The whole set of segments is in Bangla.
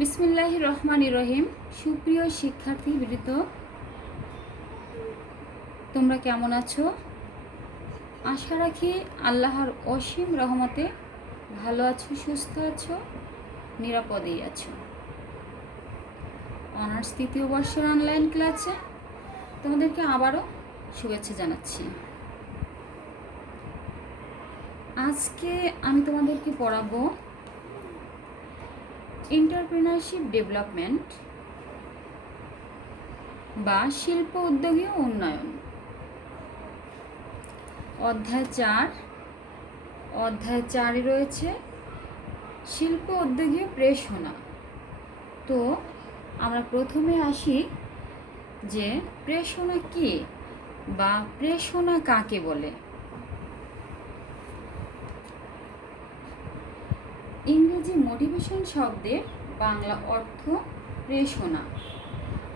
বিসমিল্লাহির রহমানির রহিম। সুপ্রিয় শিক্ষার্থীবৃন্দ, তোমরা কেমন আছো? আশা রাখি আল্লাহর অসীম রহমতে ভালো আছো, সুস্থ আছো, নিরাপদেই আছো। অনার্স তৃতীয় বর্ষের অনলাইন ক্লাসে তোমাদেরকে আবারও শুভেচ্ছা জানাচ্ছি। আজকে আমি তোমাদেরকে পড়াবো এন্টারপ্রেনারশিপ ডেভেলপমেন্ট বা শিল্প উদ্যোগী উন্নয়ন। অধ্যায় 4 রয়েছে শিল্প উদ্যোগী প্রেষণা। তো আমরা প্রথমে আসি যে প্রেষণা কি বা প্রেষণা কাকে বলে। ইংরেজি মোটিভেশন শব্দের বাংলা অর্থ প্রেষণা,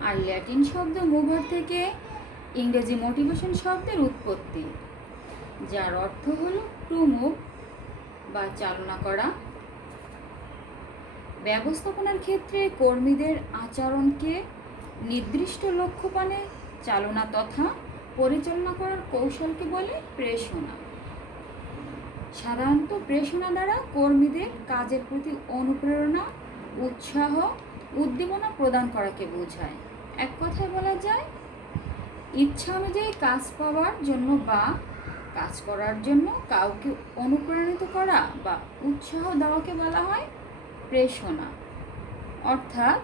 আর ল্যাটিন শব্দ মুভার থেকে ইংরেজি মোটিভেশন শব্দের উৎপত্তি, যার অর্থ হলো টু মুভ বা চালনা করা। ব্যবস্থাপনার ক্ষেত্রে কর্মীদের আচরণকে নির্দিষ্ট লক্ষ্যপানে চালনা তথা পরিচালনা করার কৌশলকে বলে প্রেষণা। সাধারণত প্রেষণা দ্বারা কর্মীদের কাজের প্রতি অনুপ্রেরণা, উৎসাহ, উদ্দীপনা প্রদান করাকে বোঝায়। এক কথায় বলা যায়, ইচ্ছা অনুযায়ী কাজ পাওয়ার জন্য বা কাজ করার জন্য কাউকে অনুপ্রাণিত করা বা উৎসাহ দেওয়াকে বলা হয় প্রেষণা। অর্থাৎ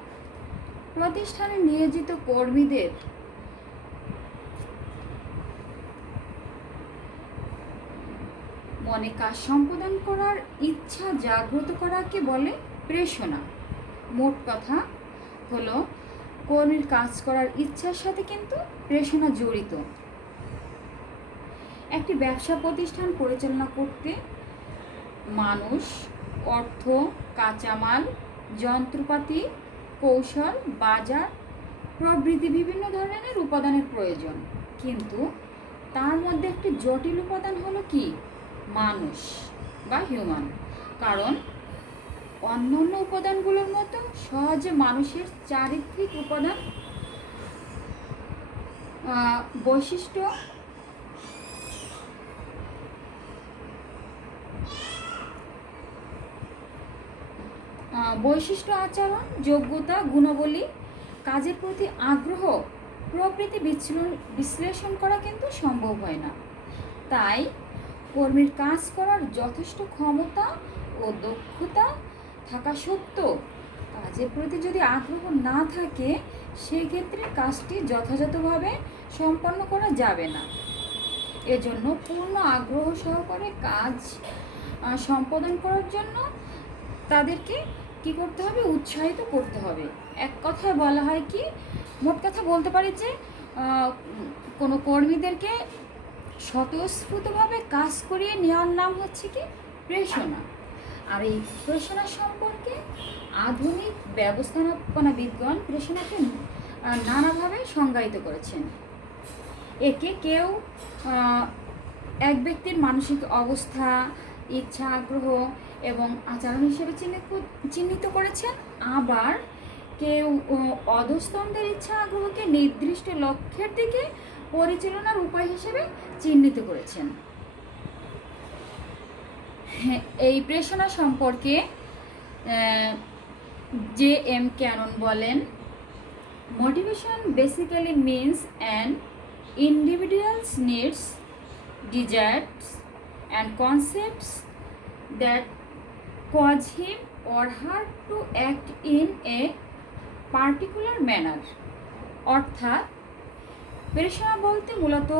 প্রতিষ্ঠানে নিয়োজিত কর্মীদের মনে কাজ সম্পাদন করার ইচ্ছা জাগ্রত করাকে বলে প্রেষণা। মোট কথা হলো, কর্মীর কাজ করার ইচ্ছার সাথে কিন্তু প্রেষণা জড়িত। একটি ব্যবসা প্রতিষ্ঠান পরিচালনা করতে মানুষ, অর্থ, কাঁচামাল, যন্ত্রপাতি, কৌশল, বাজার প্রভৃতি বিভিন্ন ধরনের উপাদানের প্রয়োজন। কিন্তু তার মধ্যে একটি জটিল উপাদান হলো কি? মানুষ বা হিউম্যান। কারণ অন্যান্য উপাদানগুলোর মতো সহজে মানুষের চারিত্রিক উপাদান বৈশিষ্ট্য, আচরণ, যোগ্যতা, গুণাবলী, কাজের প্রতি আগ্রহ প্রভৃতি বিশ্লেষণ করা কিন্তু সম্ভব হয় না। তাই কর্মীর কাজ করার যথেষ্ট ক্ষমতা ও দক্ষতা থাকা সত্ত্বেও কাজের প্রতি যদি আগ্রহ না থাকে, সেক্ষেত্রে কাজটি যথাযথভাবে সম্পন্ন করা যাবে না। এজন্য পূর্ণ আগ্রহ সহকারে কাজ সম্পাদন করার জন্য তাদেরকে কি করতে হবে? উৎসাহিত করতে হবে। এক কথায় বলা হয় কি, মোট কথা বলতে পারি যে কোনো কর্মীদেরকে স্বতঃস্ফূর্তভাবে কাজ করিয়ে নেওয়ার নাম হচ্ছে কি? প্রেষণা। আর এই প্রেষণা সম্পর্কে আধুনিক ব্যবস্থাপনাবিদগণ প্রেষণাকে নানাভাবে সংজ্ঞায়িত করেছেন। একে কেউ এক ব্যক্তির মানসিক অবস্থা, ইচ্ছা, আগ্রহ এবং আচরণ হিসেবে চিহ্নিত করেছেন। আবার কেউ অধস্তনদের ইচ্ছা আগ্রহকে নির্দিষ্ট লক্ষ্যের দিকে পরিচালনার উপায় হিসেবে চিহ্নিত করেছেন। এই প্রেষণা সম্পর্কে J.M. ক্যানন বলেন, motivation basically means an individual's needs, desires and concepts that cause him or her to act in a particular manner. অর্থাৎ প্রেষণা বলতে মূলত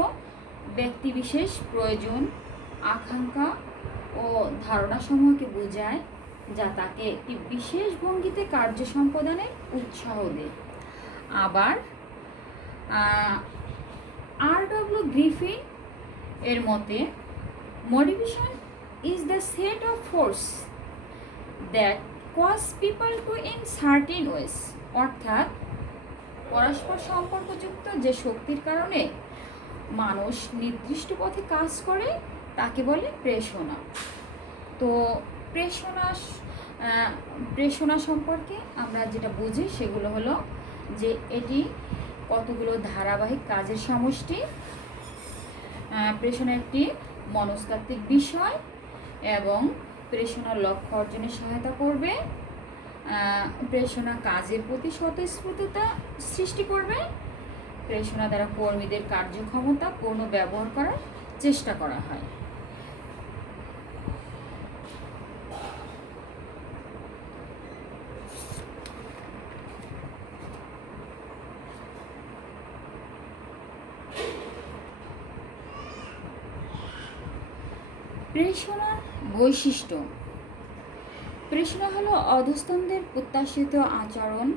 ব্যক্তিবিশেষ প্রয়োজন, আকাঙ্ক্ষা ও ধারণাসমূহকে বোঝায়, যা তাকে একটি বিশেষ ভঙ্গিতে কার্য সম্পাদনের উৎসাহ দেয়। আবার R.W. গ্রিফিন এর মতে, motivation is the set of force that cause people to in certain ways. অর্থাৎ পরস্পর সম্পর্কযুক্ত যে শক্তির কারণে মানুষ নির্দিষ্ট পথে কাজ করে তাকে বলে প্রেষণা। তো প্রেষণা প্রেষণা সম্পর্কে আমরা যেটা বুঝি সেগুলো হলো যে এটি কতগুলো ধারাবাহিক কাজের সমষ্টি। প্রেষণা একটি মনস্তাত্ত্বিক বিষয় এবং প্রেষণার লক্ষ্য অর্জনে সহায়তা করবে। প্রেষণা কাজের প্রতি স্বতঃস্ফূর্ততা সৃষ্টি করবে। প্রেষণা দ্বারা কর্মীদের কার্যক্ষমতা পূর্ণ ব্যবহার করার চেষ্টা করা হয়। প্রেষণার বৈশিষ্ট্য। প্রেষণা হলো অধস্তনদের প্রত্যাশিত আচরণ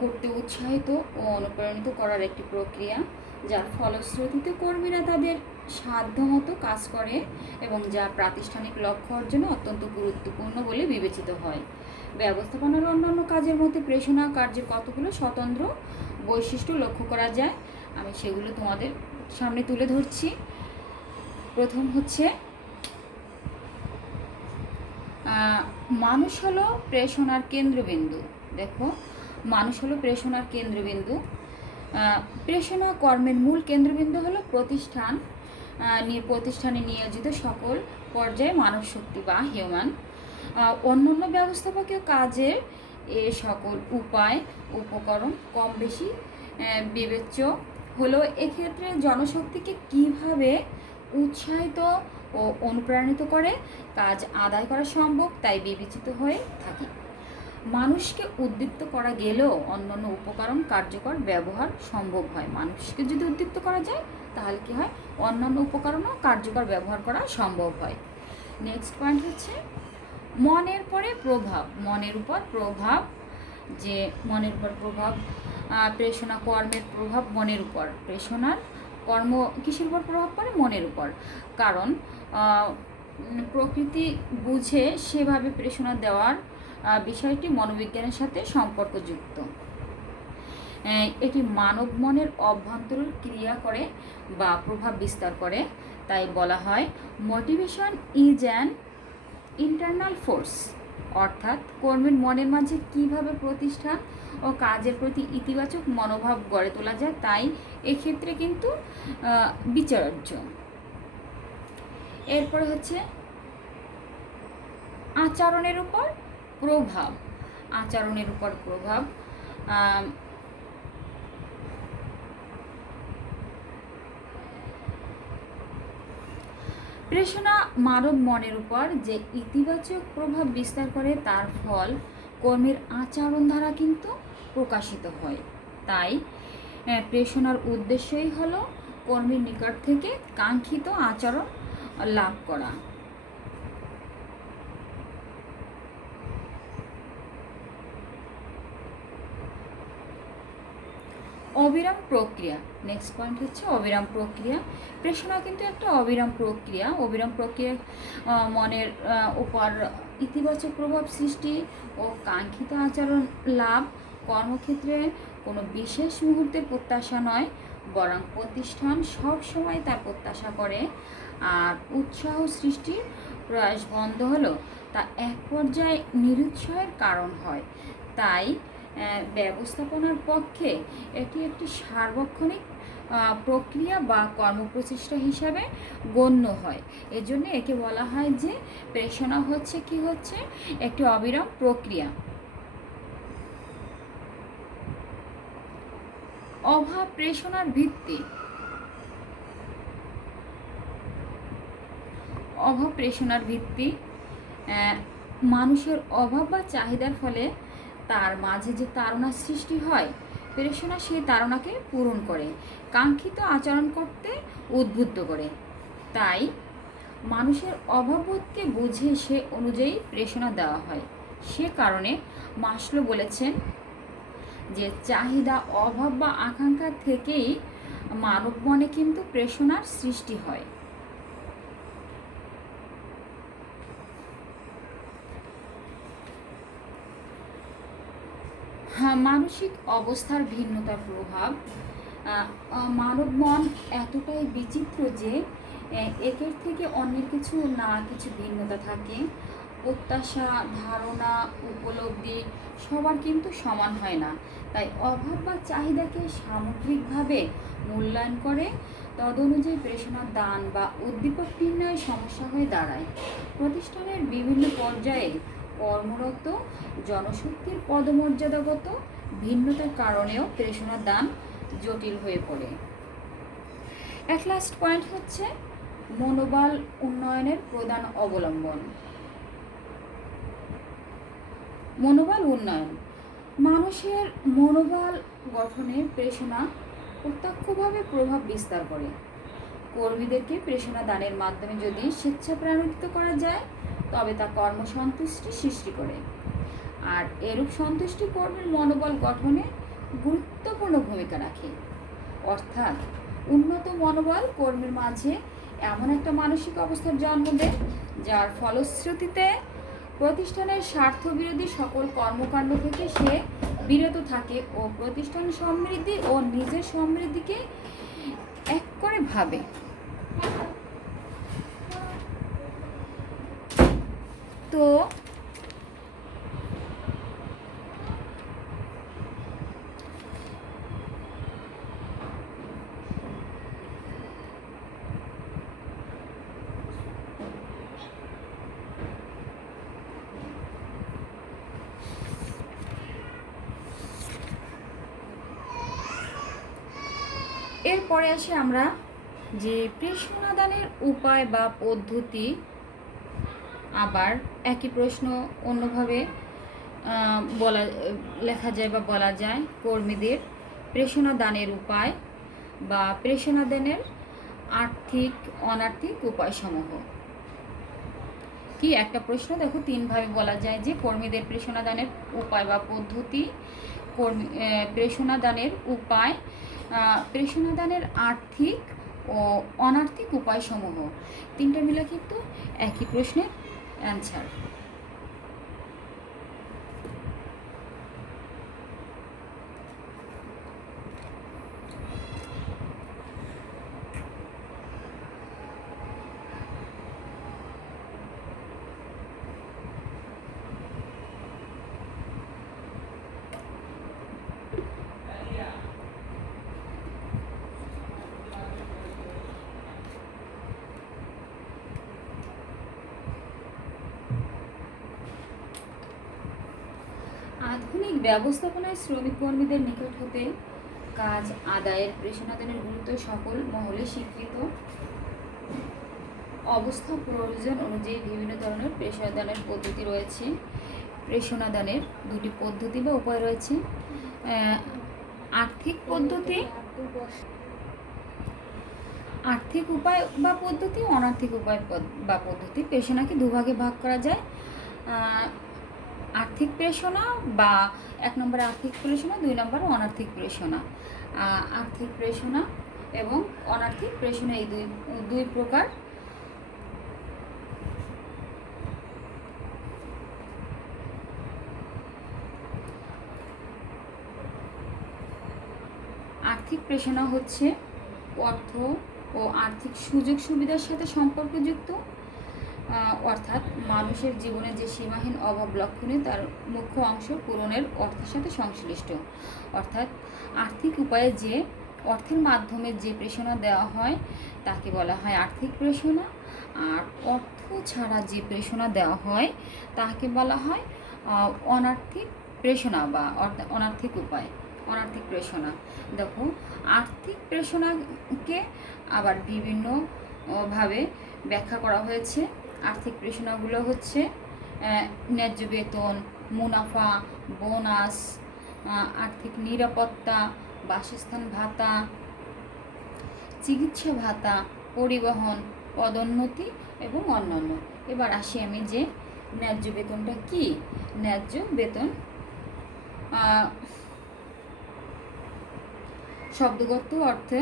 করতে উৎসাহিত ও অনুপ্রাণিত করার একটি প্রক্রিয়া, যার ফলশ্রুতিতে কর্মীরা তাদের সাধ্যমতো কাজ করে এবং যা প্রাতিষ্ঠানিক লক্ষ্য অর্জনে অত্যন্ত গুরুত্বপূর্ণ বলে বিবেচিত হয়। ব্যবস্থাপনার অন্যান্য কাজের মধ্যে প্রেষণা কার্যের কতগুলো স্বতন্ত্র বৈশিষ্ট্য লক্ষ্য করা যায়, আমি সেগুলো তোমাদের সামনে তুলে ধরছি। প্রথম হচ্ছে মানুষ হলো প্রেষণার কেন্দ্রবিন্দু। দেখো, মানুষ হলো প্রেষণার কেন্দ্রবিন্দু। প্রেষণা কর্মের মূল কেন্দ্রবিন্দু হলো প্রতিষ্ঠানে নিয়োজিত সকল পর্যায়ে মানব শক্তি বা হিউম্যান। অন্যান্য ব্যবস্থাপকীয় কাজের এ সকল উপায় উপকরণ কম বেশি বিবেচ্য হলো। এক্ষেত্রে জনশক্তিকে কিভাবে উৎসাহিত ও অনুপ্রাণিত করে কাজ আদায় করা সম্ভব তাই বিবেচিত হয়ে থাকে। মানুষকে উদ্দীপ্ত করা গেলেও অন্যান্য উপকরণ কার্যকর ব্যবহার সম্ভব হয়। মানুষকে যদি উদ্দীপ্ত করা যায় তাহলে কি হয়, অন্যান্য উপকরণও কার্যকর ব্যবহার করা সম্ভব হয়। নেক্সট পয়েন্ট হচ্ছে মনের পরে প্রভাব। মনের উপর প্রভাব, যে মনের উপর প্রভাব, প্রেষণা কর্মের প্রভাব মনের উপর। প্রেষণার কর্ম কিসের উপর প্রভাব পড়ে? মনের উপর। কারণ প্রকৃতি বুঝে সেভাবে প্রেষণা দেওয়ার বিষয়টি মনোবিজ্ঞানের সাথে সম্পর্কযুক্ত। এটি মানব মনের অভ্যন্তরীণ ক্রিয়া করে বা প্রভাব বিস্তার করে, তাই বলা হয় motivation is an internal force. অর্থাৎ কর্মীর মনের মাঝে কিভাবে প্রতিষ্ঠান ও কাজের প্রতি ইতিবাচক মনোভাব গড়ে তোলা যায় তাই এক্ষেত্রে কিন্তু বিচার্য। এরপরে হচ্ছে আচরণের উপর প্রভাব। আচরণের উপর প্রভাব, প্রেষণা মানব মনের উপর যে ইতিবাচক প্রভাব বিস্তার করে তার ফল কর্মীর আচরণ দ্বারা কিন্তু প্রকাশিত হয়। তাই প্রেষণার উদ্দেশ্যই হলো কর্মীর নিকট থেকে কাঙ্ক্ষিত আচরণ লাভ করা। অবিরাম প্রক্রিয়া। নেক্সট পয়েন্ট হচ্ছে অবিরাম প্রক্রিয়া। প্রেষণা কিন্তু একটা অবিরাম প্রক্রিয়া। অবিরাম প্রক্রিয়া মনের উপর ইতিবাচক প্রভাব সৃষ্টি ও কাঙ্ক্ষিত আচরণ লাভ কর্মক্ষেত্রে কোনো বিশেষ মুহূর্তের প্রত্যাশা নয়, বরং প্রতিষ্ঠান সব সময় তার প্রত্যাশা করে। আর উৎসাহ সৃষ্টির প্রয়াস বন্ধ হলো তা এক পর্যায়ে নিরুৎসাহের কারণ হয়। তাই ব্যবস্থাপনার পক্ষে এটি একটি সার্বক্ষণিক প্রক্রিয়া বা কর্মপ্রচেষ্টা হিসাবে গণ্য হয়। এজন্য একে বলা হয় যে প্রেষণা হচ্ছে একটি অবিরাম প্রক্রিয়া। অভাব প্রেষণার ভিত্তি। অভাব প্রেষণার ভিত্তি, মানুষের অভাব বা চাহিদার ফলে তার মাঝে যে তাড়না সৃষ্টি হয়, প্রেষণা সেই তাড়নাকে পূরণ করে, কাঙ্ক্ষিত আচরণ করতে উদ্বুদ্ধ করে। তাই মানুষের অভাববোধকে বুঝে সে অনুযায়ী প্রেষণা দেওয়া হয়। সে কারণে মাসলো বলেছেন যে চাহিদা, অভাব বা আকাঙ্ক্ষা থেকেই মানব মনে কিন্তু প্রেষণার সৃষ্টি হয়। মানসিক অবস্থার ভিন্নতার প্রভাব। মানব মন এতটাই বিচিত্র যে একের থেকে অন্যের কিছু ভিন্নতা থাকে। প্রত্যাশা, ধারণা, উপলব্ধি সবার কিন্তু সমান হয় না। তাই অভাব বা চাহিদাকে সামগ্রিকভাবে মূল্যায়ন করে তদনুযায়ী প্রেষণার দান বা উদ্দীপক নির্ণয়ে সমস্যা হয়ে দাঁড়ায়। প্রতিষ্ঠানের বিভিন্ন পর্যায়ে কর্মরত জনশক্তির পদমর্যাদাগত ভিন্নতার কারণেও প্রেষণার দান জটিল হয়ে পড়ে। এক লাস্ট পয়েন্ট হচ্ছে মনোবল উন্নয়নের প্রধান অবলম্বন। মনোবল উন্নয়ন মানুষের মনোবল গঠনে প্রেষণা প্রত্যক্ষভাবে প্রভাব বিস্তার করে। কর্মীদেরকে প্রেষণা দানের মাধ্যমে যদি স্বেচ্ছাপ্রণোদিত করা যায় তবে তা কর্মসন্তুষ্টি সৃষ্টি করে, আর এরূপ সন্তুষ্টি কর্মীর মনোবল গঠনে গুরুত্বপূর্ণ ভূমিকা রাখে। অর্থাৎ উন্নত মনোবল কর্মীর মাঝে এমন একটা মানসিক অবস্থার জন্ম দেয় যার ফলশ্রুতিতে প্রতিষ্ঠানের স্বার্থবিরোধী সকল কর্মকাণ্ড থেকে সে বিরত থাকে ও প্রতিষ্ঠান সমৃদ্ধি ও নিজের সমৃদ্ধিকে এক করে ভাবে। তো এরপরে আসি আমরা যে প্রেষণা দানের উপায় বা পদ্ধতি। আবার একই প্রশ্ন অন্যভাবে লেখা যায় বা বলা যায় কর্মীদের প্রেষণা দানের উপায় বা প্রেষণা দানের আর্থিক অনার্থিক উপায়সমূহ কি। একটা প্রশ্ন দেখো তিনভাবে বলা যায় যে কর্মীদের প্রেষণা দানের উপায় বা পদ্ধতি, প্রেষণা দানের উপায়, প্রেষণা দানের আর্থিক ও অনার্থিক উপায়সমূহ। তিনটা মিলে কিন্তু একই প্রশ্নের অ্যান্সার। আধুনিক ব্যবস্থাপনায় শ্রমিক কর্মীদের নিকট হতে কাজ আদায়ের প্রেষণা দানের গুরুত্ব সকল মহলে স্বীকৃত। অবস্থা প্রয়োজন অনুযায়ী বিভিন্ন ধরনের প্রেষণা দানের পদ্ধতি রয়েছে। প্রেষণা দানের দুটি পদ্ধতি বা উপায় রয়েছে। আর্থিক পদ্ধতি, আর্থিক উপায় বা পদ্ধতি, অনার্থিক উপায় বা পদ্ধতি। প্রেষণাকে দুভাগে ভাগ করা যায়। আর্থিক প্রেষণা বা 1 নম্বরে আর্থিক প্রেষণা, 2 নম্বরে অনার্থিক প্রেষণা। আর্থিক প্রেষণা এবং অনার্থিক প্রেষণা এই দুই প্রকার। আর্থিক প্রেষণা হচ্ছে অর্থ ও আর্থিক সুযোগ সুবিধার সাথে সম্পর্কযুক্ত, অর্থাৎ মানুষের জীবনে যে সীমাহীন অভাব লক্ষণীয় তার মুখ্য অংশ পূরণের অর্থের সাথে সংশ্লিষ্ট। অর্থাৎ আর্থিক উপায়ে যে অর্থের মাধ্যমে যে প্রেষণা দেওয়া হয় তাকে বলা হয় আর্থিক প্রেষণা, আর অর্থ ছাড়া যে প্রেষণা দেওয়া হয় তাকে বলা হয় অনার্থিক প্রেষণা বা অনার্থিক উপায়, অনার্থিক প্রেষণা। দেখো আর্থিক প্রেষণাকে আবার বিভিন্ন ভাবে ব্যাখ্যা করা হয়েছে। আর্থিক প্রেষণাগুলো হচ্ছে ন্যায্য বেতন, মুনাফা, বোনাস, আর্থিক নিরাপত্তা, বাসস্থান ভাতা, চিকিৎসা ভাতা, পরিবহন, পদোন্নতি এবং অন্যান্য। এবার আসি আমি যে ন্যায্য বেতনটা কি। ন্যায্য বেতন শব্দগত অর্থে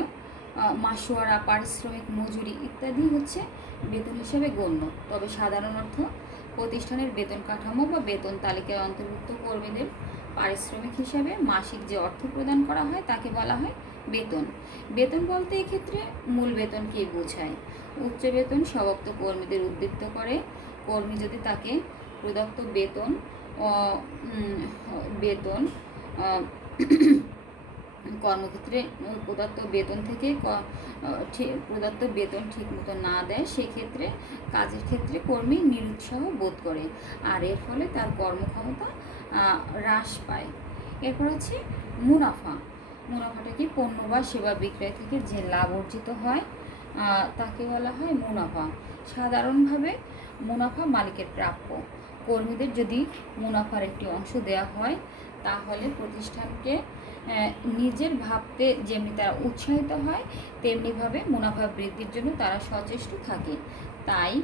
মাসোয়ারা, পারিশ্রমিক, মজুরি ইত্যাদি হচ্ছে বেতন হিসেবে গণ্য। তবে সাধারণ অর্থ প্রতিষ্ঠানের বেতন কাঠামো বা বেতন তালিকায় অন্তর্ভুক্ত কর্মীদের পারিশ্রমিক হিসাবে মাসিক যে অর্থ প্রদান করা হয় তাকে বলা হয় বেতন। বেতন বলতে এক্ষেত্রে মূল বেতনকেই বোঝায়। উচ্চ বেতন স্বভাবত কর্মীদের উদ্বৃত্ত করে। কর্মী যদি তাকে প্রদত্ত বেতন বেতন কর্মক্ষেত্রে প্রদত্ত বেতন থেকে প্রদত্ত বেতন ঠিকমতো না দেয়, সেক্ষেত্রে কাজের ক্ষেত্রে কর্মী নিরুৎসাহ বোধ করে, আর এর ফলে তার কর্মক্ষমতা হ্রাস পায়। এরপর হচ্ছে মুনাফা। মুনাফাটা কি? পণ্য বা সেবা বিক্রয় থেকে যে লাভ অর্জিত হয় তাকে বলা হয় মুনাফা। সাধারণভাবে মুনাফা মালিকের প্রাপ্য। কর্মীদের যদি মুনাফার একটি অংশ দেওয়া হয়, তাহলে প্রতিষ্ঠানকে নিজের ভাবতে যেমনি তারা উৎসাহিত হয়, তেমনিভাবে মুনাফা বৃদ্ধির জন্য তারা সচেষ্ট থাকে। তাই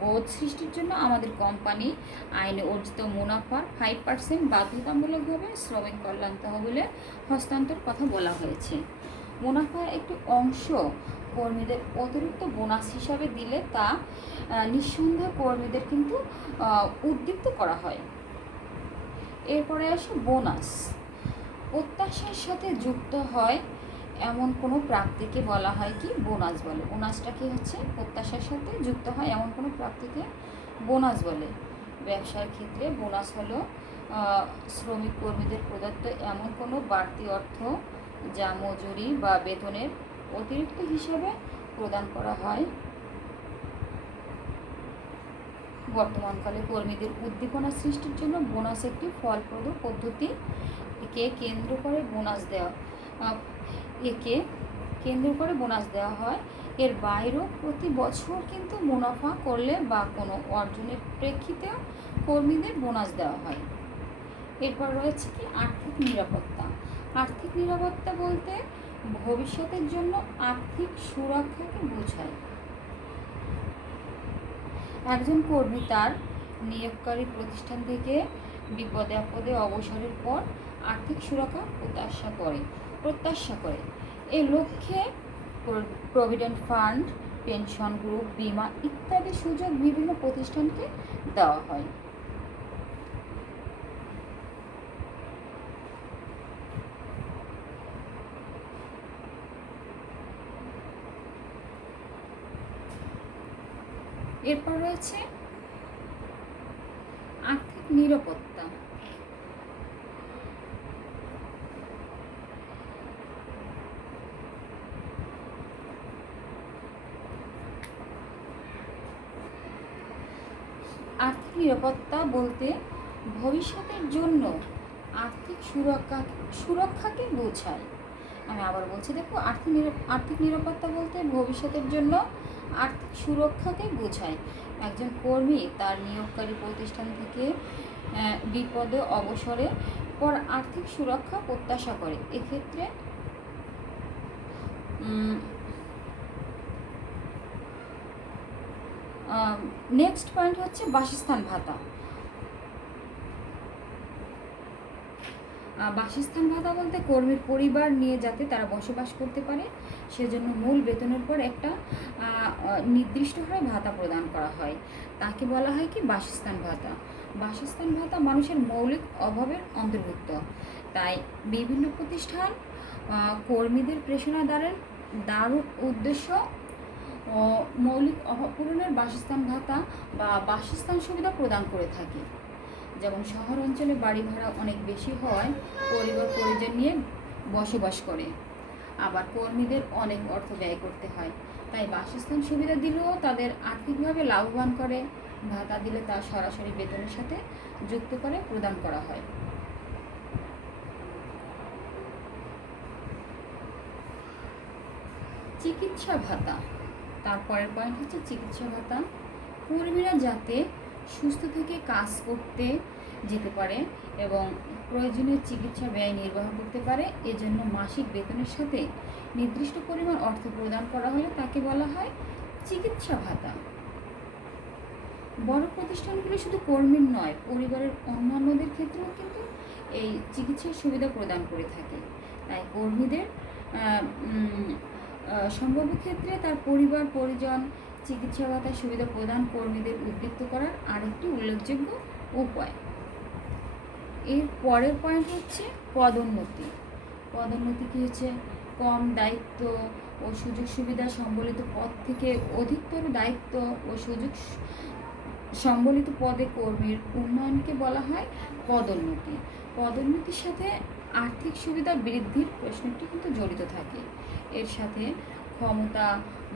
বোধ সৃষ্টির জন্য আমাদের কোম্পানি আইনে অর্জিত মুনাফার 5% বাধ্যতামূলকভাবে শ্রমিক কল্যাণ তহবিলে হস্তান্তর কথা বলা হয়েছে। মুনাফার একটি অংশ কর্মীদের অতিরিক্ত বোনাস হিসাবে দিলে তা নিঃসন্দেহে কর্মীদের কিন্তু উদ্দীপ্ত করা হয়। এরপরে আসে বোনাস। প্রত্যাশার সাথে যুক্ত হয় এমন কোনো প্রাপ্তিকে বলা হয় কি? বোনাস বলে। বোনাসটা কি হচ্ছে? প্রত্যাশার সাথে যুক্ত হয় এমন কোনো প্রাপ্তিকে বোনাস বলে। ব্যবসার ক্ষেত্রে বোনাস হলো শ্রমিক কর্মীদের প্রদত্ত এমন কোনো বাড়তি অর্থ যা মজুরি বা বেতনের অতিরিক্ত হিসাবে প্রদান করা হয়। বর্তমানকালে কর্মীদের উদ্দীপনা সৃষ্টির জন্য বোনাস একটি ফলপ্রদ পদ্ধতি। একে কেন্দ্র করে বোনাস দেওয়া হয়। এর বাইরেও প্রতি বছর কিন্তু মুনাফা করলে বা কোনো অর্জনের প্রেক্ষিতে কর্মীদের বোনাস দেওয়া হয়। এরপর রয়েছে কি? আর্থিক নিরাপত্তা। আর্থিক নিরাপত্তা বলতে ভবিষ্যতের জন্য আর্থিক সুরক্ষাকে বোঝায়। একজন কর্মী তার নিয়োগকারী প্রতিষ্ঠান থেকে বিপদে আপদে অবসরের পর আর্থিক সুরক্ষা প্রত্যাশা করে। এ লক্ষ্যে প্রভিডেন্ট ফান্ড, পেনশন গ্রুপ, বীমা ইত্যাদি সুযোগ বিভিন্ন প্রতিষ্ঠানকে দেওয়া হয়। এরপর রয়েছে আর্থিক নিরাপত্তা। আর্থিক নিরাপত্তা বলতে ভবিষ্যতের জন্য আর্থিক সুরক্ষাকে বোঝায়। আমি আবার বলছি, দেখো, আর্থিক নিরাপত্তা বলতে ভবিষ্যতের জন্য আর্থিক সুরক্ষাকে বোঝায়। একজন কর্মী তার নিয়োগকারী প্রতিষ্ঠান থেকে বিপদে অবসরে পর আর্থিক সুরক্ষা প্রত্যাশা করে। এক্ষেত্রে নেক্সট পয়েন্ট হচ্ছে বাসস্থান ভাতা। বাসস্থান ভাতা বলতে কর্মীর পরিবার নিয়ে যাতে তারা বসবাস করতে পারে, সেজন্য মূল বেতনের পর একটা নির্দিষ্ট হারে ভাতা প্রদান করা হয়, তাকে বলা হয় কি? বাসস্থান ভাতা। বাসস্থান ভাতা মানুষের মৌলিক অভাবের অন্তর্ভুক্ত। তাই বিভিন্ন প্রতিষ্ঠান কর্মীদের দারুণ উদ্দেশ্য মৌলিক অভাব পূরণের বাসস্থান ভাতা বা বাসস্থান সুবিধা প্রদান করে থাকে। যেমন শহর অঞ্চলে বাড়ি ভাড়া অনেক বেশি হওয়ায় পরিবার পরিজন নিয়ে বসবাস করে, আবার কর্মীদের অনেক অর্থ ব্যয় করতে হয়, তাই বাসস্থান সুবিধা দিলেও তাদের আর্থিকভাবে লাভবান করে। ভাতা দিলে তা সরাসরি বেতনের সাথে যুক্ত করে প্রদান করা হয়। চিকিৎসা ভাতা। তারপরের পয়েন্ট হচ্ছে চিকিৎসা ভাতা। কর্মীরা যাতে সুস্থ থেকে কাজ করতে যেতে পারে এবং প্রয়োজনীয় চিকিৎসা ব্যয় নির্বাহ করতে পারে, এজন্য মাসিক বেতনের সাথে নির্দিষ্ট পরিমাণ অর্থ প্রদান করা হলে তাকে বলা হয় চিকিৎসা ভাতা। বড় প্রতিষ্ঠানগুলি শুধু কর্মীর নয়, পরিবারের অন্যান্যদের ক্ষেত্রেও কিন্তু এই চিকিৎসার সুবিধা প্রদান করে থাকে। তাই কর্মীদের সম্ভাব্য ক্ষেত্রে তার পরিবার পরিজন চিকিৎসা ভাতার সুবিধা প্রদান কর্মীদের উদ্দীপ্ত করার আরেকটি উল্লেখযোগ্য উপায়। এর পরের পয়েন্ট হচ্ছে পদোন্নতি। পদোন্নতি কি হচ্ছে? কম দায়িত্ব ও সুযোগ সুবিধা সম্বলিত পদ থেকে অধিকতর দায়িত্ব ও সুযোগ সম্বলিত পদে কর্মীর উন্নয়নকে বলা হয় পদোন্নতি। পদোন্নতির সাথে আর্থিক সুবিধা বৃদ্ধির প্রশ্নটি কিন্তু জড়িত থাকে। এর সাথে ক্ষমতা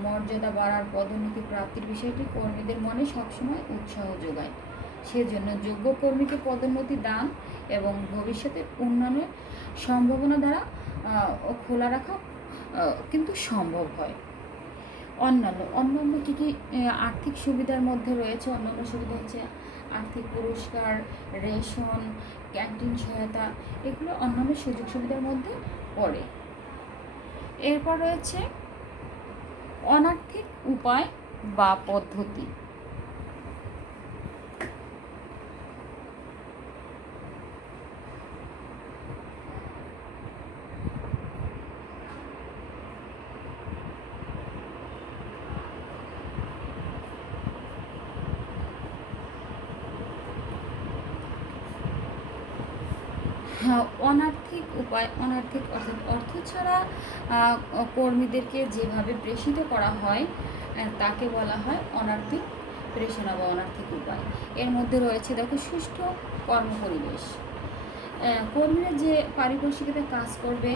মর্যাদা বাড়ার পদোন্নতি প্রাপ্তির বিষয়টি কর্মীদের মনে সবসময় উৎসাহ যোগায়। সেজন্য যোগ্য কর্মীকে পদোন্নতি দান এবং ভবিষ্যতে উন্নয়নের সম্ভাবনা দ্বারা খোলা রাখা কিন্তু সম্ভব হয়। অন্যান্য কী কী আর্থিক সুবিধার মধ্যে রয়েছে? অন্যান্য সুবিধা হচ্ছে আর্থিক পুরস্কার, রেশন, ক্যান্টিন সহায়তা, এগুলো অন্যান্য সুযোগ সুবিধার মধ্যে পড়ে। এরপর রয়েছে অনার্থিক উপায় বা পদ্ধতি। অনার্থিক উপায়, অনার্থিক অর্থাৎ অর্থ ছাড়া কর্মীদেরকে যেভাবে প্রেষিত করা হয় তাকে বলা হয় অনার্থিক প্রেষণা বা অনার্থিক উপায়। এর মধ্যে রয়েছে দেখো সুষ্ঠু কর্মপরিবেশ। কর্মীরা যে পারিপার্শ্বিকতায় কাজ করবে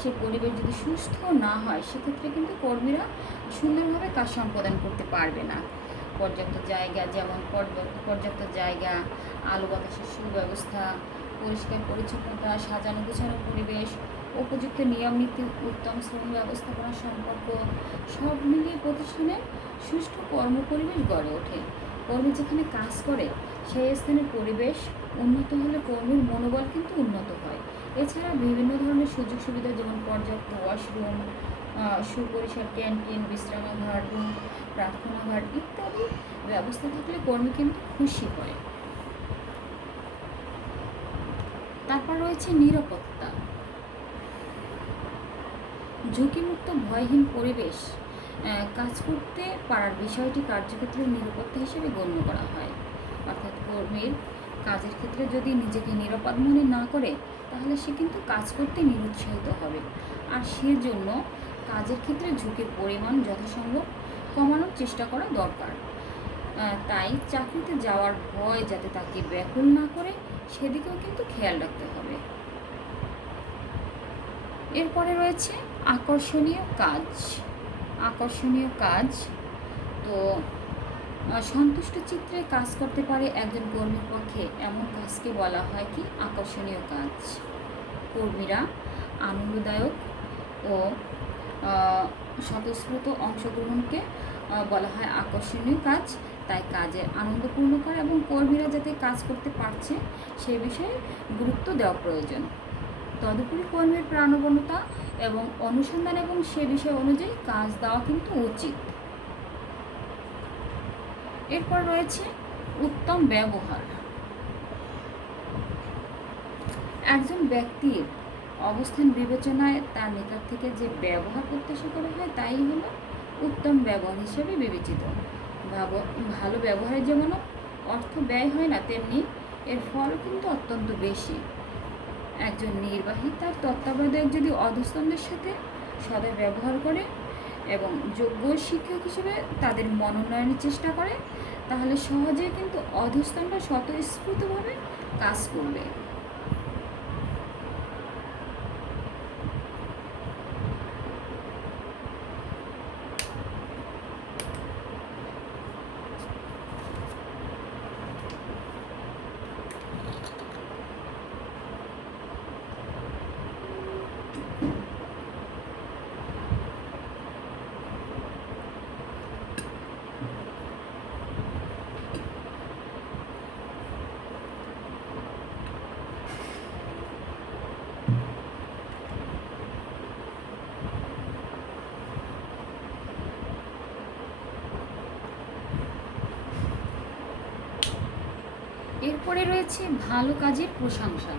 সে পরিবেশ যদি সুস্থ না হয় সেক্ষেত্রে কিন্তু কর্মীরা সুন্দরভাবে কাজ সম্পাদন করতে পারবে না। পর্যাপ্ত জায়গা, যেমন পর্যাপ্ত জায়গা, আলো বাতাসের সুব্যবস্থা, পরিষ্কার পরিচ্ছন্নতা, সাজানো গুছানো পরিবেশ, উপযুক্ত নিয়ম নীতি, উত্তম শ্রম ব্যবস্থাপনার সম্পর্ক, সব মিলিয়ে প্রতিষ্ঠানে সুষ্ঠু কর্মপরিবেশ গড়ে ওঠে। কর্মী যেখানে কাজ করে সেই স্থানের পরিবেশ উন্নত হলে কর্মীর মনোবল কিন্তু উন্নত হয়। এছাড়া বিভিন্ন ধরনের সুযোগ সুবিধা যেমন পর্যাপ্ত ওয়াশরুম, সুপরিসর ক্যান্টিন, বিশ্রামাগার, রুম, প্রার্থনাগার ইত্যাদি ব্যবস্থা থাকলে কর্মী কিন্তু খুশি হয়। তারপর রয়েছে নিরাপত্তা। ঝুঁকিমুক্ত ভয়হীন পরিবেশ কাজ করতে পারার বিষয়টি কার্যক্ষেত্রে নিরাপত্তা হিসেবে গণ্য করা হয়। অর্থাৎ কর্মীর কাজের ক্ষেত্রে যদি নিজেকে নিরাপদ মনে না করে তাহলে সে কিন্তু কাজ করতে নিরুৎসাহিত হবে। আর সেজন্য কাজের ক্ষেত্রে ঝুঁকির পরিমাণ যথাসম্ভব কমানোর চেষ্টা করা দরকার। তাই চাকরিতে যাওয়ার ভয় যাতে তাকে ব্যাকুল না করে সেদিকেও কিন্তু খেয়াল রাখতে হবে। এরপরে রয়েছে আকর্ষণীয় কাজ। আকর্ষণীয় কাজ তো সন্তুষ্ট চিত্রে কাজ করতে পারে একজন কর্মীর পক্ষে এমন কাজকে বলা হয় কি আকর্ষণীয় কাজ। কর্মীরা আনন্দদায়ক ও স্বতঃস্ফূর্ত অংশগ্রহণকে বলা হয় আকর্ষণীয় কাজ। তাই কাজে আনন্দপূর্ণ করা এবং কর্মীরা যাতে কাজ করতে পারছে সে বিষয়ে গুরুত্ব দেওয়া প্রয়োজন। তদুপরি কর্মীর প্রাণবণতা এবং অনুসন্ধান এবং সে বিষয় অনুযায়ী কাজ দেওয়া কিন্তু উচিত। এরপর রয়েছে উত্তম ব্যবহার। একজন ব্যক্তির অবস্থান বিবেচনায় তার নিকট থেকে যে ব্যবহার প্রত্যাশা করা হয় তাই হলো উত্তম ব্যবহার হিসেবে বিবেচিত। ভালো ব্যবহারের যেমন অর্থ ব্যয় হয় না, তেমনি এর ফলও কিন্তু অত্যন্ত বেশি। একজন নির্বাহী তার তত্ত্বাবধায়ক যদি অধস্তনদের সাথে সদয় ব্যবহার করে এবং যোগ্য শিক্ষক হিসেবে তাদের মনোনয়নের চেষ্টা করে তাহলে সহজেই কিন্তু অধস্তনরা স্বতঃস্ফূর্তভাবে কাজ করবে। এরপরে রয়েছে ভালো কাজের প্রশংসা।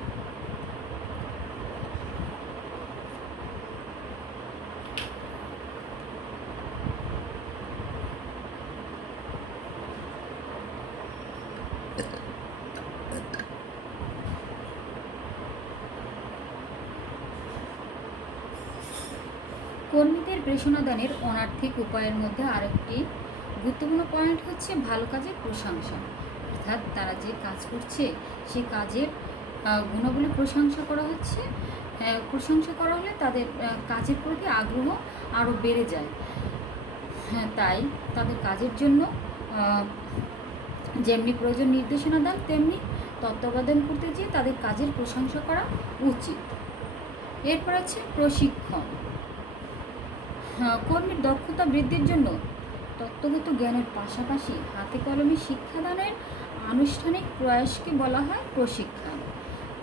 কর্মীদের প্রেষণাদানের অনার্থিক উপায়ের মধ্যে আরেকটি গুরুত্বপূর্ণ পয়েন্ট হচ্ছে ভালো কাজের প্রশংসা, অর্থাৎ তারা যে কাজ করছে সেই কাজের গুণাবলী প্রশংসা করা হচ্ছে। প্রশংসা করা হলে তাদের কাজের প্রতি আগ্রহ আরও বেড়ে যায়। তাই তাদের কাজের জন্য যেমনি প্রয়োজন নির্দেশনা দেন, তেমনি তত্ত্বাবধান করতে গিয়ে তাদের কাজের প্রশংসা করা উচিত। এরপর আছে প্রশিক্ষণ। কর্মীর দক্ষতা বৃদ্ধির জন্য তত্ত্বগত জ্ঞানের পাশাপাশি হাতে কলমে শিক্ষাদানের আনুষ্ঠানিক প্রয়াসকে বলা হয় প্রশিক্ষণ।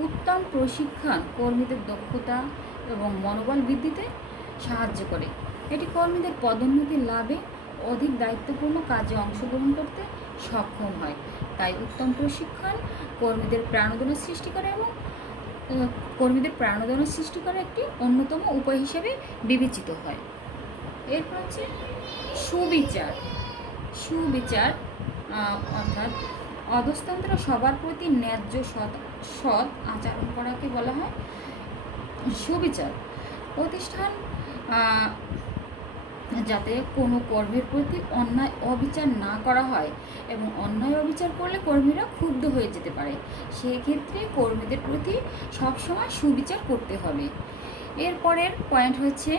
উত্তম প্রশিক্ষণ কর্মীদের দক্ষতা এবং মনোবল বৃদ্ধিতে সাহায্য করে। এটি কর্মীদের পদোন্নতি লাভে অধিক দায়িত্বপূর্ণ কাজে অংশগ্রহণ করতে সক্ষম হয়। তাই উত্তম প্রশিক্ষণ কর্মীদের প্রাণোদনা সৃষ্টি করে এবং একটি অন্যতম উপায় হিসেবে বিবেচিত হয়। এরপর হচ্ছে সুবিচার। অর্থাৎ অধস্তন্ত্র সবার প্রতি ন্যায্য সৎ আচরণ করাকে বলা হয় সুবিচার। প্রতিষ্ঠান যাতে কোনো কর্মীর প্রতি অন্যায় অবিচার না করা হয়, এবং অন্যায় অবিচার করলে কর্মীরা ক্ষুব্ধ হয়ে যেতে পারে, সেক্ষেত্রে কর্মীদের প্রতি সবসময় সুবিচার করতে হবে। এরপরের পয়েন্ট হচ্ছে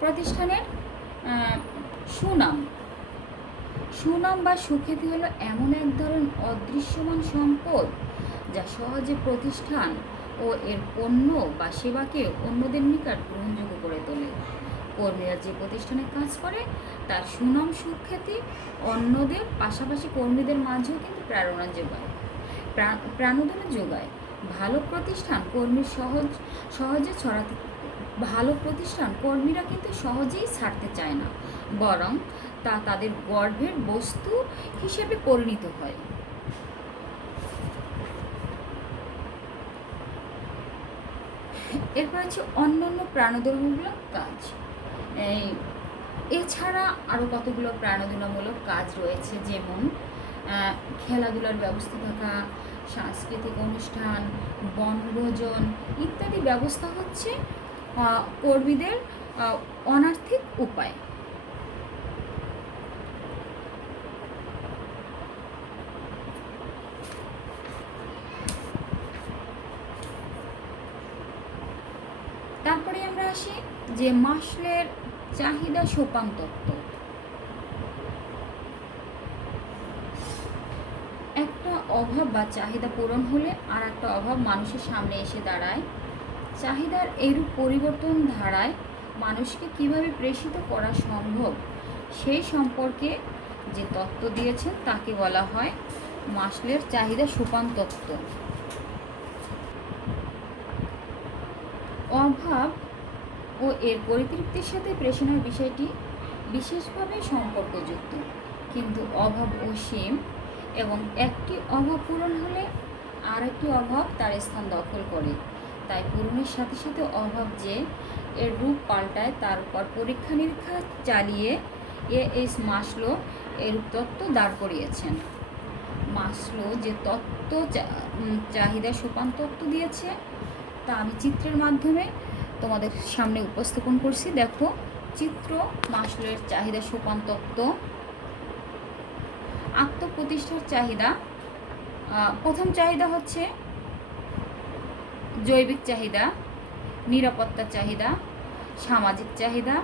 প্রতিষ্ঠানের সুনাম বা সুখ্যাতি হলো এমন এক ধরনের অদৃশ্যমান সম্পদ যা সহজে প্রতিষ্ঠান ও এর পণ্য বা সেবাকে অন্যদের নিকট গ্রহণযোগ্য করে তোলে। কর্মীরা যে প্রতিষ্ঠানে কাজ করে তার সুনাম সুখ্যাতি অন্যদের পাশাপাশি কর্মীদের মাঝেও কিন্তু প্রাণোদনা যোগায়। ভালো প্রতিষ্ঠান কর্মীরা কিন্তু সহজেই ছাড়তে চায় না, বরং তা তাদের গর্বের বস্তু হিসেবে পরিণত হয়। এরপর হচ্ছে অন্যান্য প্রাণোদনামূলক কাজ। এছাড়া আরও কতগুলো প্রাণোদনামূলক কাজ রয়েছে, যেমন খেলাধুলার ব্যবস্থা থাকা, সাংস্কৃতিক অনুষ্ঠান, বনভোজন ইত্যাদি ব্যবস্থা হচ্ছে কর্মীদের অনার্থিক উপায়। তারপরে আমরা আসি যে মাসলের চাহিদা সোপান তত্ত্ব। একটা অভাব বা চাহিদা পূরণ হলে আর একটা অভাব মানুষের সামনে এসে দাঁড়ায়। চাহিদার এইরূপ পরিবর্তন ধারায় মানুষকে কিভাবে প্রেষিত করা সম্ভব সেই সম্পর্কে যে তত্ত্ব দিয়েছেন তাকে বলা হয় মাসলের চাহিদা সোপান তত্ত্ব। অভাব ও এর পরিতৃপ্তির সাথে প্রেষণার বিষয়টি বিশেষভাবে সম্পর্কযুক্ত, কিন্তু অভাব অসীম এবং একটি অভাব পূরণ হলে আর একটি অভাব তার স্থান দখল করে। তাই পূরণের সাথে সাথে অভাব যে এর রূপ পাল্টায় তার উপর পরীক্ষা নিরীক্ষা চালিয়ে এইচ মাসলো এরূপ তত্ত্ব দাঁড় করিয়েছেন। মাসলো যে তত্ত্ব চাহিদা সোপান তত্ত্ব দিয়েছে তা আমি চিত্রের মাধ্যমে তোমাদের সামনে উপস্থাপন করছি। দেখো চিত্র মাসলোর চাহিদা সোপান তত্ত্ব। আত্মপ্রতিষ্ঠার চাহিদা। প্রথম চাহিদা হচ্ছে জৈবিক চাহিদা, নিরাপত্তার চাহিদা, সামাজিক চাহিদা,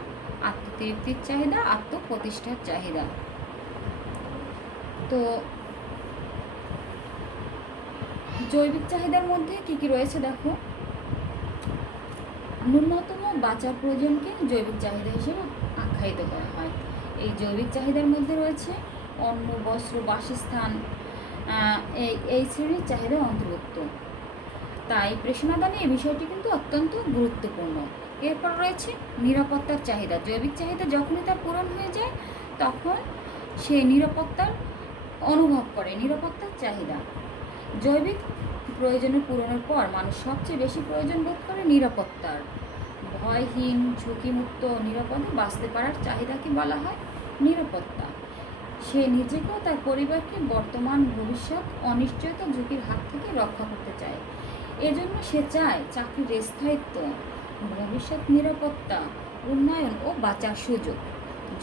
আত্মতৃপ্তির চাহিদা, আত্মপ্রতিষ্ঠার চাহিদা। তো জৈবিক চাহিদার মধ্যে কি কি রয়েছে দেখো। ন্যূনতম বাঁচার প্রয়োজনকে জৈবিক চাহিদা হিসেবে আখ্যায়িত করা হয়। এই জৈবিক চাহিদার মধ্যে রয়েছে অন্ন, বস্ত্র, বাসস্থান, এই শ্রেণীর চাহিদা অন্তর্ভুক্ত। তাই প্রেষণাদানে এই বিষয়টি কিন্তু অত্যন্ত গুরুত্বপূর্ণ। এরপর রয়েছে নিরাপত্তার চাহিদা। জৈবিক চাহিদা যখনই তার পূরণ হয়ে যায় তখন সে নিরাপত্তার অনুভব করে, নিরাপত্তার চাহিদা। জৈবিক প্রয়োজনের পূরণের পর মানুষ সবচেয়ে বেশি প্রয়োজন বোধ করে নিরাপত্তার। ভয়হীন, ঝুঁকিমুক্ত, নিরাপদে বাঁচতে পারার চাহিদাকে বলা হয় নিরাপত্তা। সে নিজেকেও তার পরিবারকে বর্তমান ভবিষ্যৎ অনিশ্চয়তা ঝুঁকির হাত থেকে রক্ষা করতে চায়। এজন্য সে চায় চাকরির স্থায়িত্ব, ভবিষ্যৎ নিরাপত্তা, উন্নয়ন ও বাঁচার সুযোগ।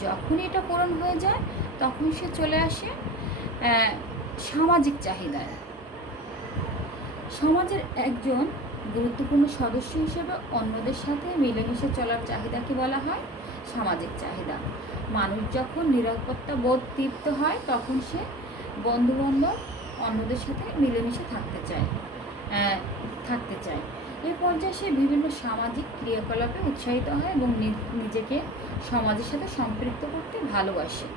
যখন এটা পূরণ হয়ে যায় তখন সে চলে আসে সামাজিক চাহিদায়। সমাজের একজন গুরুত্বপূর্ণ সদস্য হিসেবে অন্যদের সাথে মিলেমিশে চলার চাহিদাকে বলা হয় সামাজিক চাহিদা। মানুষ যখন নিরাপত্তা বোধ তৃপ্ত হয় তখন সে বন্ধুবান্ধব অন্যদের সাথে মিলেমিশে থাকতে চায়। এ পর্যায়ে সে বিভিন্ন সামাজিক ক্রিয়াকলাপে উৎসাহিত হয় এবং নিজেকে সমাজের সাথে সম্পৃক্ত করতে ভালোবাসে।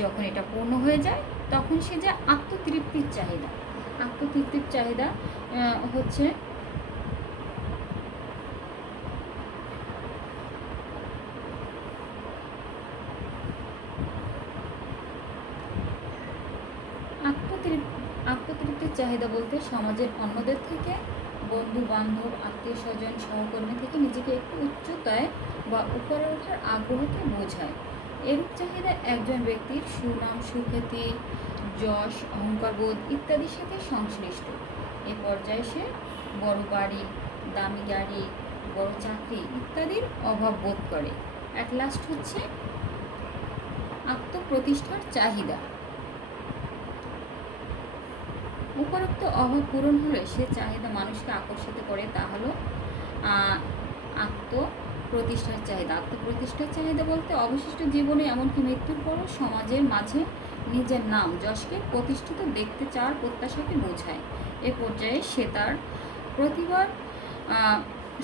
যখন এটা পূর্ণ হয়ে যায় তখন সে যে আত্মতৃপ্তির চাহিদা হচ্ছে আত্মতৃপ্তির চাহিদা বলতে সমাজের অন্যদের থেকে, বন্ধু বান্ধব, আত্মীয় স্বজন, সহকর্মী থেকে নিজেকে একটু উচ্চতায় বা উপরে ওঠার আগ্রহকে বোঝায়। এরূপ চাহিদা একজন ব্যক্তির সুনাম, সুখ্যাতি, যশ, অহংকারবোধ ইত্যাদির সাথে সংশ্লিষ্ট। এ পর্যায়ে সে বড় বাড়ি, দামি গাড়ি, বড় চাকরি ইত্যাদির অভাব বোধ করে। অ্যাট লাস্ট হচ্ছে আত্মপ্রতিষ্ঠার চাহিদা। উপরোক্ত অভাব পূরণ হলে সে চাহিদা মানুষকে আকর্ষিত করে, তা হলো আত্মপ্রতিষ্ঠার চাহিদা। আত্মপ্রতিষ্ঠার চাহিদা বলতে অবশিষ্ট জীবনে এমনকি মৃত্যুর পরও সমাজের মাঝে নিজের নাম যশকে প্রতিষ্ঠিত দেখতে চাওয়ার প্রত্যাশাকে বোঝায়। এ পর্যায়ে সে তার প্রতিভার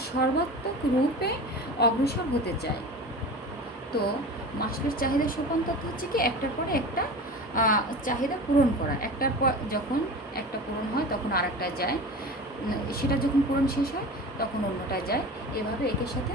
সর্বাত্মক রূপে অগ্রসর হতে চায়। তো মাসলের চাহিদা সোপান তত্ত্ব হচ্ছে কি একটার পরে একটা চাহিদা পূরণ করা। একটার পর যখন একটা পূরণ হয় তখন আর একটা যায়, সেটা যখন পূরণ শেষ হয় তখন অন্যটা যায়, এভাবে একের সাথে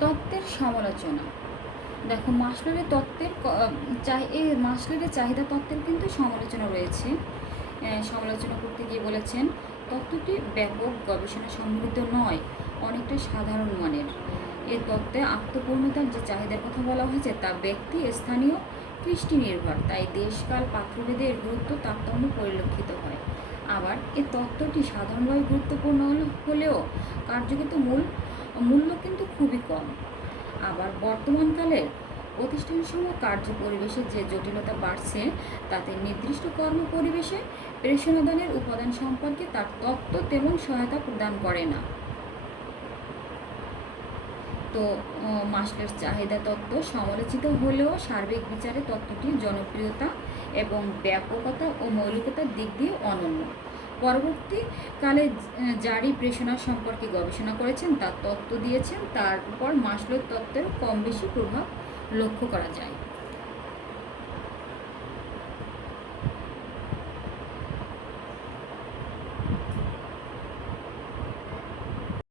তত্ত্বের সমালোচনা। দেখো মাসলের চাহিদা তত্ত্বের কিন্তু সমালোচনা রয়েছে। সমালোচনা করতে গিয়ে বলেছেন তত্ত্বটি ব্যাপক গবেষণা সমৃদ্ধ নয়, অনেকটা সাধারণ মানের। এর তত্ত্বে আত্মপূর্ণতার যে চাহিদার কথা বলা হয়েছে তা ব্যক্তি, স্থানীয়, কৃষ্টি নির্ভর, তাই দেশকাল পাত্রভেদে এর গুরুত্ব তারতম্য পরিলক্ষিত হয়। আবার এ তত্ত্বটি সাধারণভাবে গুরুত্বপূর্ণ হলেও কার্যগত মূল্য কিন্তু খুবই কম। আবার বর্তমানকালের প্রতিষ্ঠানসমূহ কার্য পরিবেশে যে জটিলতা বাড়ছে তাতে নির্দিষ্ট কর্ম পরিবেশে প্রেষণাদানের উপাদান সম্পর্কে তার তত্ত্ব তেমন সহায়তা প্রদান করে না। তো মাসলের চাহিদা তত্ত্ব সমালোচিত হলেও সার্বিক বিচারে তত্ত্বটির জনপ্রিয়তা এবং ব্যাপকতা ও মৌলিকতার দিক দিয়ে অনন্য। পরবর্তীকালে যারই প্রেষণা সম্পর্কে গবেষণা করেছেন তার তত্ত্ব দিয়েছেন, তার উপর মাসলোর তত্ত্বের কম বেশি প্রভাব লক্ষ্য করা যায়।